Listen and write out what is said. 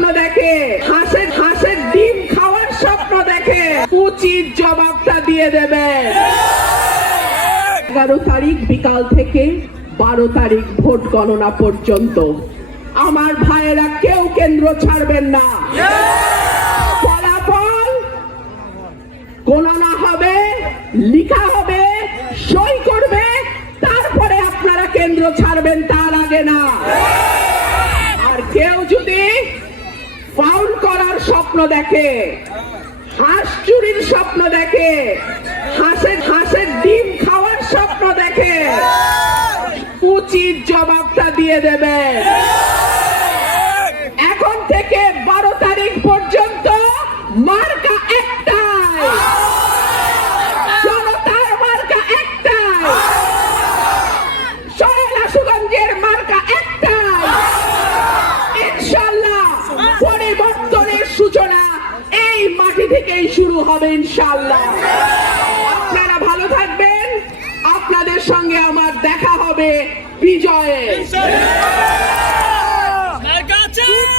স্বপ্ন দেখে, হাঁসের ডিম খাওয়ার স্বপ্ন দেখে, উচিত জবাবটা দিয়ে দেবে। 11 তারিখ বিকাল থেকে 12 তারিখ ভোট গণনা পর্যন্ত আমার ভাইয়েরা কেউ কেন্দ্র ছাড়বেন না। ফলাফল গণনা হবে, লিখা হবে, সই করবে, তারপরে আপনারা কেন্দ্র ছাড়বেন, তার আগে না। আর কেউ যদি ফাউল করার স্বপ্ন দেখে, হাঁস চুরির স্বপ্ন দেখে, হাঁসের ডিম খাওয়ার স্বপ্ন দেখে, উচিত জবাবটা দিয়ে দেবে। এখন থেকে 12 তারিখ পর্যন্ত মার্কা একটাই, জনতার মার্কা একটাই, সরাইল-আশুগঞ্জের মার্কা একটাই। ইনশাআল্লাহ পরিবর্তনের সূচনা এই মাটি থেকেই শুরু হবে ইনশাআল্লাহ। আপনারা ভালো থাকবেন, আপনাদের সঙ্গে আমার দেখা হবে বিজয়ে।